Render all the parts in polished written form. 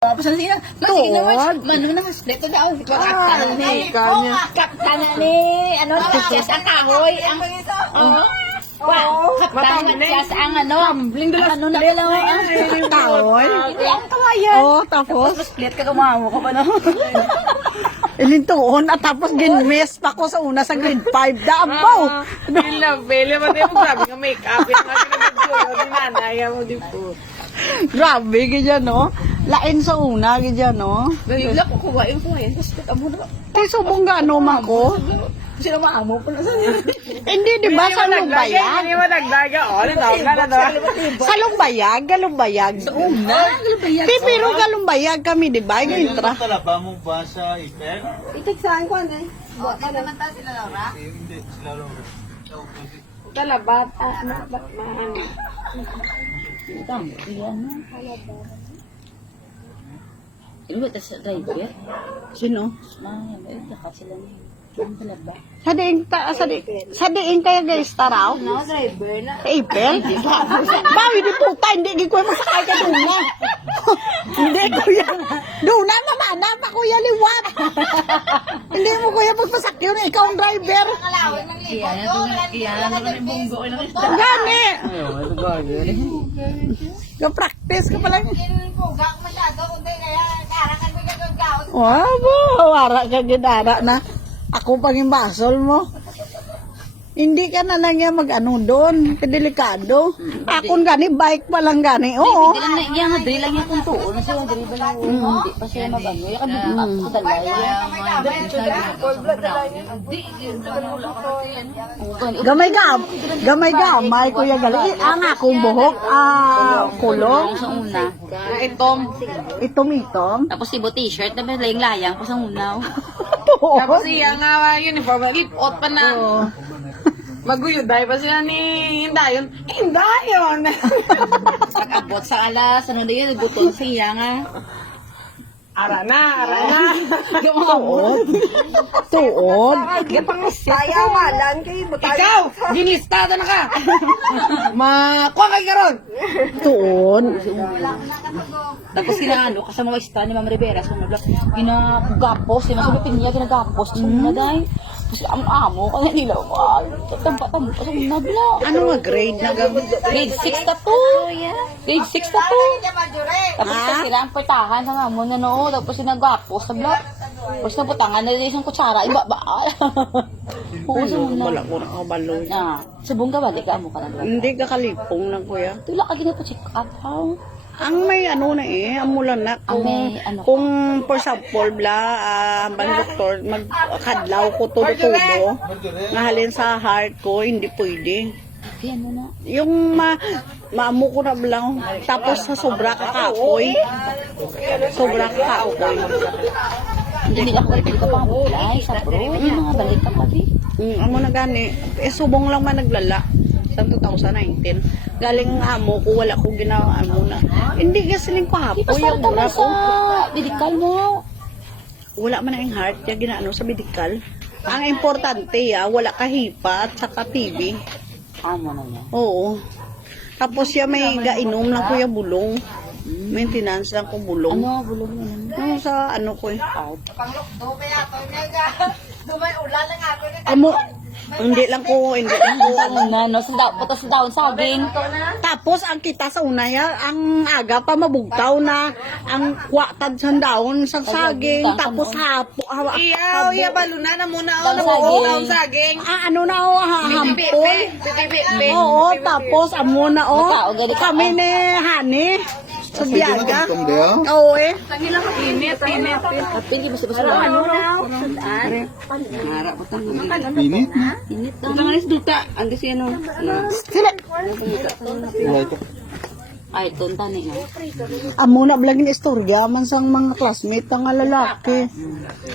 Pasan sila. Masih naman. Mano na split daw. Kaptanan ni. Kaptanan ni. Ano? Just ang kahoy. Ang kaptanan just ang ano. Ano na dalawa ang kahoy. Ang kawayan. Oh, tapos split ka gumawa ka pa no. ilintuon at tapos ginmes pa ko sa una sa grade 5. Daabaw. Bele mo din mo grabe nga make-up. Yung nga pinagdulo, dinanaya mo din po. Grabe, ganyan, no? Lain sa una, ganyan, no? Bigla ko kuwain. Tapos amo na. Kay subong ga ano man ko. Sila maamo pa na sa Hindi, di ba, sa lumbayag? Hindi mo nagdaga. O, nanaw ka na daw. Sa lumbayag, galumbayag. una. Pero galumbayag kami, di ba? Yung intra. Talaba mo ba sa Iper? Itigsaan ko ano eh. Baka naman ta sila Laura. Hindi, sila Laura. Talabat. Ano, batman. Utang, iyan na. Ini ba tas driver? Sino? Ay, may kakap sila ni. Ang talaba. Sa diin kaya guys, taraw? No, driver na. Sa April? Bawi di puta, hindi ko masakay ka doon na. Hindi kuya. Doon na naman, pa kuya liwat. Hindi mo kuya magpasakyo na ikaw ang driver. Iyan na ng bunggo na rin. Gani. Ga-practice ka pala. Wow, wara ka ginara na. Ako pang imbasol mo. Hindi ka na lang yan mag-ano doon. Kadelikado. Akon gani, bike pa lang gani. Oo. Hindi lang na iya nga dali lang yung kuntuon na sila dali ba lang. Hindi pa siya magano. Ya kan Gamay kuya gali. Ang akong buhok, kulong. Sa una. Itom-itom. Tapos si t-shirt na layang-layang pa sa unaw. Tapos iya nga uniform, lip-out pa na. Maguyuday pa sila ni Hindayon. Hindayon! Pag-abot sa alas, ano na yun, buton siya nga. Arana. Tuod. Ayaw malan kay ikaw! Ginistada na ka! Makuha kay karon! Tuod. Tapos kinaano, kasama mga ista ni Ma'am Rivera, sumunod ginagapos, masulutin niya, ginagapos, sumunod ay. Tapos ang amo, kaya nila, tampa-tampa, sumunod na. Ano nga grade na gamit? Grade 6 na to. Grade 6 na to. Tapos sila ang patahan sa amo na no, tapos ginagapos, sabla. Tapos naputangan na rin isang kutsara, iba ba? Oo, sumunod. Wala ko nakabalo. Subong ka ba, di ka amo ka na. Hindi ka kalipong lang kuya. Tula ka ginapo-check up, how? Ang may ano na amulan na kung, may ano. kung for example, bang doktor, magkadlaw ko todo-todo, nahalin sa heart ko, hindi pwede. Yan mo na. Yung maamu ko na lang, tapos sa sobra kakapoy. Sobra kakapoy. Hindi nila ako dito pa bulay sa pro. Yung mga balik ka pa di. Amo na gani, subong lang man naglala sa 2019. Galing amo ko, wala ko ginawa amo na. Hindi kasi ning pahapoy Ipasar yung ka man mura sa ko. medikal mo. Wala man ang heart, kaya ginaano sa medical. Ang importante wala ka hipa at saka TB. Amo na niya. Oo. Tapos siya may gainom lang kuya bulong. Maintenance lang ko bulong. Ano, bulong mo naman. Yung sa ano ko Amo, hindi lang ko. Una, no? Putas sa daon saging. Tapos ang kita sa unaya, ang aga pa mabugtaw na ang kwatad sa daon sa saging. Tapos hapo. Iyaw, iya baluna na muna ako Daon na saging. buo daon saging. Ano na hampol. Pipi. Oo, tapos amo na Matao, ganito. kami ni Hani sa biyaga. Kung dia? Oo eh. Init. Kapili basta ano na? Pinit? Init daw. Tangalis duta, andi siya no. Sila. Wala ito. Ay, tunta ni nga. Amo na blagin istorya man sang mga classmate nga lalaki.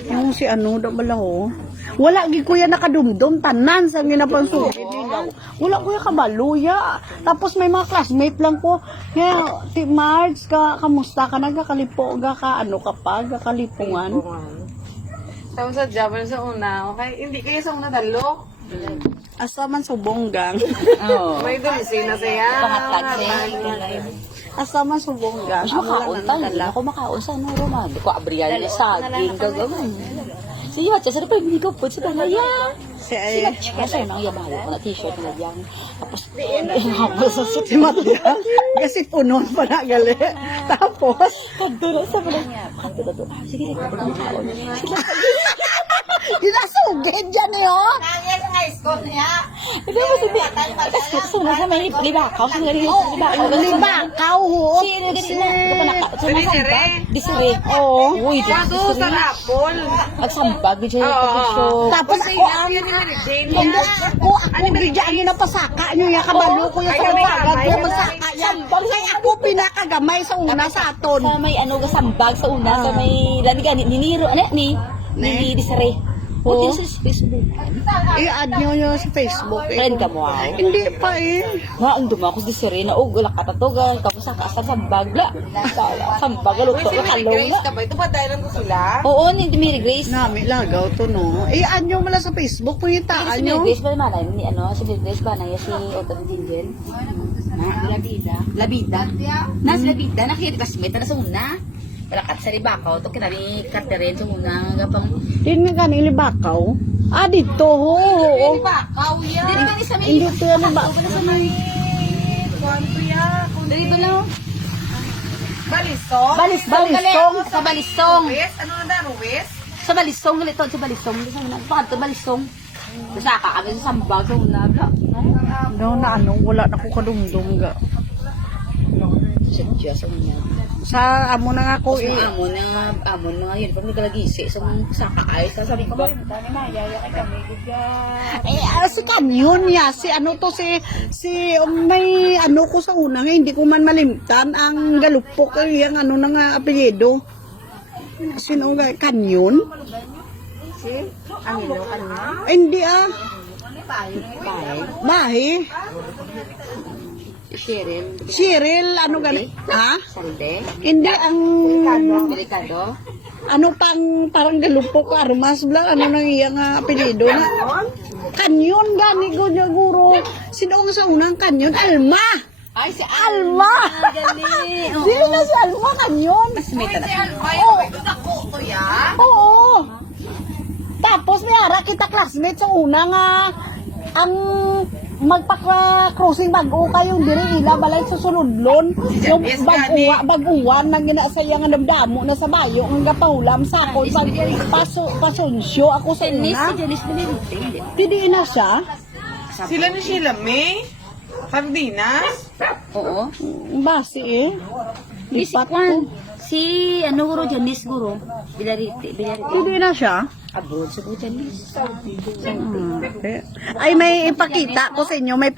Yung si ano da bala ho. Wala gi kuya nakadumdum tanan sa ginapansulit daw. Wala kuya kabaluya. Tapos may mga classmate lang ko. Yeah, ti Marge kamusta ka nagkakalipo ka ano ka pa gakalipungan. Tapos sa Java sa una, okay? Hindi kayo sa una dalo. Asa man subong gang. Oo. May dulce na siya. Pangatag siya. Asa man subong ga. Mas makaunta, hindi ako makaon sa ano, Roman. Di ko abriyan na saging, gagawin. Siya, siya, sarap yung higaw po, siya, naya. Si ay, Kasi nang yabaho ko na t-shirt na yan. Tapos, hapos sa suit. si Matya. Kasi punon pa na gali. Tapos, Kadura sa mga niya. Kadura. Sige, ikaw na makaon. Sila, ginasugid dyan yun. hindi mo sabi. Kasi gusto na sa may libakaw. Sa mga libakaw. Libakaw ho. Si, Disire. Oo. Uy, Kaso sa Disire. Apple. Nagsambag, di siya yung Tapos Kasi ako ang yan yung Jane. hindi ako bigyan nyo na pasaka nyo yung kabalo ko yung sa umagat ko masaka yan. Kaya ako pinakagamay sa una sa aton. Sa may ano, sambag sa una, sa may lamigan, niniro, ano, ni Disire. Oo. Buti sa Facebook. I-add nyo nyo sa Facebook eh. Friend ka mo, wow. Hindi pa eh. Ang dumako si Disire na, wala katatogan, tapos sa kasar, sambag, la. Sambag, Uy, luto, si Mary kalong, Grace la. ka ba? Ito ba dahil ko sila? Oo, ni Mary Grace. Nami lagaw to no. I-add nyo mala sa Facebook. Pungitaan Si nyo. Mary Grace ba naman? Ni ano, si Mary Grace ba na si Otto de Jingle? Labida. Nas Labida, nakikita na sa una. Palakat sa Ribakaw, to kinami Catherine sa una, gapang. Hindi nga kanili bakaw. Ah, dito ho. Oo. Bakaw yan. Dili ba ni sa may? Hindi to yan ang bakaw. Kwanto yan. Dili ba lang? Balisong? Balisong, Balisong. sa Balisong. Ruwes? Ano na da? Ruwes? Sa Balisong, galito, sa Balisong. Sa una, paano to Balisong? Saka kami sa sambag sa una, bla. No, na ano, wala na ko kadumdum ga. Sadya sa una. Sa amo na nga ko Tapos eh. amon na yun, pag nagkalagisi, sa saka ay, sabi ko ba? Si Kanyon ya, si ano to, may ano ko sa una nga, hindi ko man malimtan ang galupok, yung ano na nga apelyido. Sino nga, Kanyon? Hindi ah. Bahay. Cheryl, ano gali? Ha? Salde, Hindi ang delikado. ano pang parang galupok armas bla ano nang iyang apelyido na Kanyon gani ko niya guro. Sino ang sa unang Kanyon? Alma. Ay, si Alma. Gali. Dili na si Alma Kanyon. Mas may Si talaga. Alpay, ito na ko to ya. Oo. Tapos may ara kita classmate sa una nga ang magpa-crossing bago kayong diri ila balay sa suludlon yung baguan nang ginasaya nga damdamo na sa bayo ang gapaulam sa ako sa pasunsyo ako sa Si una Janice Benedicte, hindi. hindi na siya Sila ni Sheila May? Sardinas? Oo. basi eh Si Kwan. Si, ano guro, Janice guro. Bilarite. hindi na siya Abroad sa po Janice. ay may ipakita ko sa inyo may